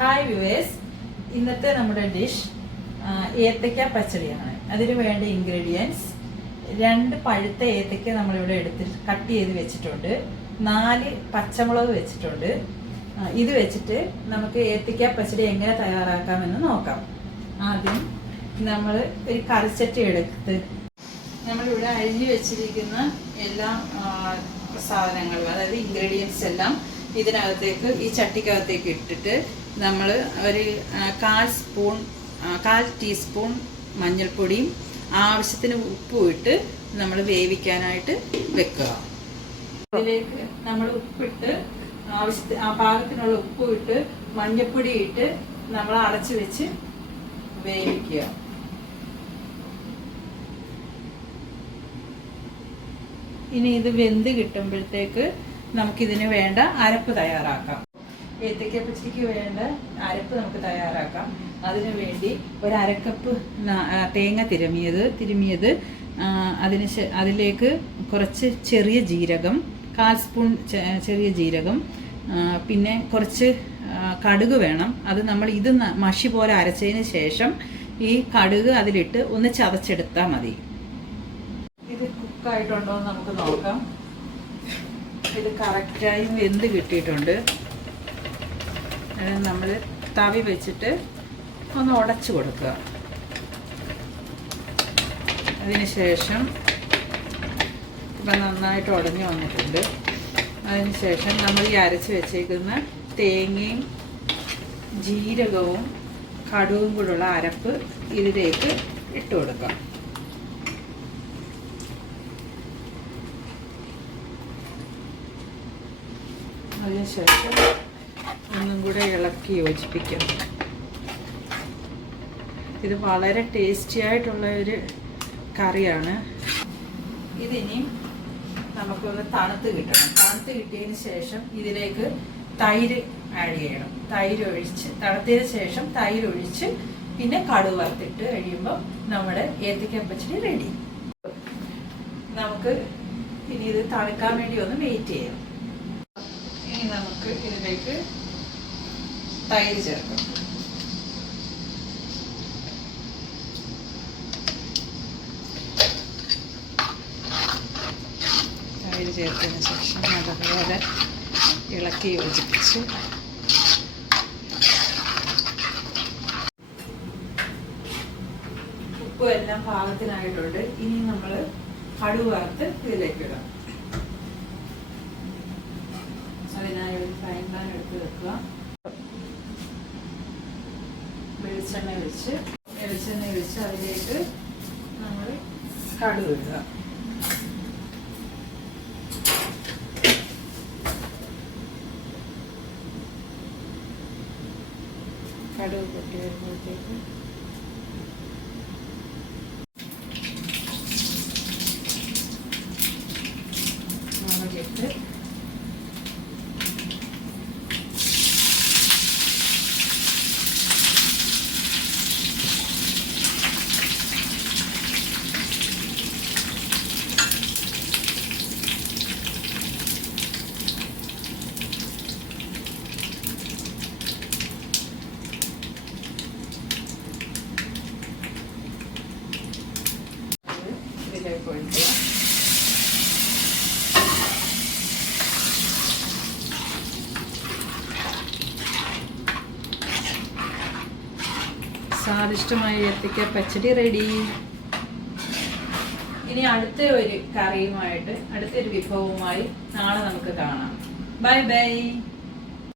Hi viewers, ഇന്നത്തെ നമ്മുടെ dish ഏത്തയ്ക്ക പച്ചടിയാണ്. അതിന് വേണ്ട ഇൻഗ്രീഡിയൻസ് 2 പഴുത്ത ഏത്തയ്ക്ക നമ്മളിവിടെ കട്ട് ചെയ്ത് വെച്ചിട്ടുണ്ട്. 4 പച്ചമുളക് വെച്ചിട്ടുണ്ട്. ഇത് വെച്ചിട്ട് നമുക്ക് ഏത്തയ്ക്ക പച്ചടി എങ്ങനെ തയ്യാറാക്കാമെന്ന് നോക്കാം. ആദ്യം നമ്മൾ ഒരു കറിച്ചട്ടി എടുത്ത് നമ്മളിവിടെ അരിഞ്ഞു വെച്ചിരിക്കുന്ന എല്ലാ സാധനങ്ങളും, അതായത് ഇൻഗ്രീഡിയൻസ് എല്ലാം ഇതിനകത്തേക്ക്, ഈ ചട്ടിക്കകത്തേക്ക് ഇട്ടിട്ട് നമ്മൾ ഒരു 1/4 ടീസ്പൂൺ മഞ്ഞൾപ്പൊടിയും ആവശ്യത്തിന് ഉപ്പും ഇട്ട് നമ്മൾ വേവിക്കാനായിട്ട് വെക്കുക. ഇതിലേക്ക് നമ്മൾ ഉപ്പിട്ട് പാകത്തിനുള്ള ഉപ്പും ഇട്ട് മഞ്ഞൾപ്പൊടി ഇട്ട് നമ്മൾ അടച്ചു വെച്ച് വേവിക്കുക. ഇനി ഇത് വെന്ത് കിട്ടുമ്പോഴത്തേക്ക് നമുക്കിതിന് വേണ്ട അരപ്പ് തയ്യാറാക്കാം. ഏത്തയ്ക്ക പച്ചടിക്ക് വേണ്ട അരപ്പ് നമുക്ക് തയ്യാറാക്കാം. അതിനു വേണ്ടി ഒരു അരക്കപ്പ് തേങ്ങ തിരുമിയത്, അതിലേക്ക് കുറച്ച് ചെറിയ ജീരകം, 1/4 സ്പൂൺ ചെറിയ ജീരകം, പിന്നെ കുറച്ച് കടുക് വേണം. അത് നമ്മൾ ഇത് മഷി പോലെ അരച്ചതിന് ശേഷം ഈ കടുക് അതിലിട്ട് ഒന്ന് ചതച്ചെടുത്താൽ മതി. ഇത് കുക്കായിട്ടുണ്ടോ എന്ന് നമുക്ക് നോക്കാം. ഇത് കറക്റ്റായി വെന്ത് കിട്ടിയിട്ടുണ്ട്. നമ്മൾ തവി വെച്ചിട്ട് ഒന്ന് ഉടച്ചു കൊടുക്കുക. അതിനുശേഷം ഇപ്പം നന്നായിട്ട് ഉടഞ്ഞു വന്നിട്ടുണ്ട്. അതിനുശേഷം നമ്മൾ ഈ അരച്ച് വെച്ചേക്കുന്ന തേങ്ങയും ജീരകവും കടുകും കൂടെയുള്ള അരപ്പ് ഇതിലേക്ക് ഇട്ട് കൊടുക്കാം. അതിനുശേഷം ഒന്നും കൂടെ ഇളക്കി യോജിപ്പിക്കാം. ഇത് വളരെ ടേസ്റ്റി ആയിട്ടുള്ള ഒരു കറിയാണ്. ഇതിനി നമുക്കൊന്ന് തണുത്ത് കിട്ടണം. തണുത്ത് കിട്ടിയതിന് ശേഷം ഇതിലേക്ക് തൈര് ആഡ് ചെയ്യണം. തണുത്തതിന് ശേഷം തൈര് ഒഴിച്ച് പിന്നെ കടുക് വറുത്തിട്ട് കഴിയുമ്പോൾ നമ്മുടെ ഏത്തയ്ക്ക പച്ചടി റെഡി. നമുക്ക് ഇനി ഇത് തണുക്കാൻ വേണ്ടി ഒന്ന് വെയിറ്റ് ചെയ്യാം. ഇനി നമുക്ക് ഇതിലേക്ക് തൈര് ചേർക്കാം. തൈര് ചേർത്തതിന് ശേഷം നല്ലപോലെ ഇളക്കി യോജിപ്പിച്ച് ഉപ്പും എല്ലാം പാകത്തിനായിട്ടുണ്ട്. ഇനി നമ്മൾ കടുക് വറുത്ത് ഇതിലേക്ക് ഇടാം. അതിനായി ഒരു ഫ്രൈ പാൻ എടുത്ത് വെക്കുക. വെളിച്ചെണ്ണ ഒഴിച്ച് അതിലേക്ക് നമ്മൾ കടുക് ഇടുക. കടുക് പൊട്ടി വരുമ്പോഴത്തേക്ക് മുളകിട്ട് ഇതിലേക്ക് ഒഴിക്കുക. സ്വാദിഷ്ടമായ ഏത്തയ്ക്ക പച്ചടി റെഡി. ഇനി അടുത്ത ഒരു കറിയുമായിട്ട്, അടുത്തൊരു വിഭവവുമായി നാളെ നമുക്ക് കാണാം. Bye bye.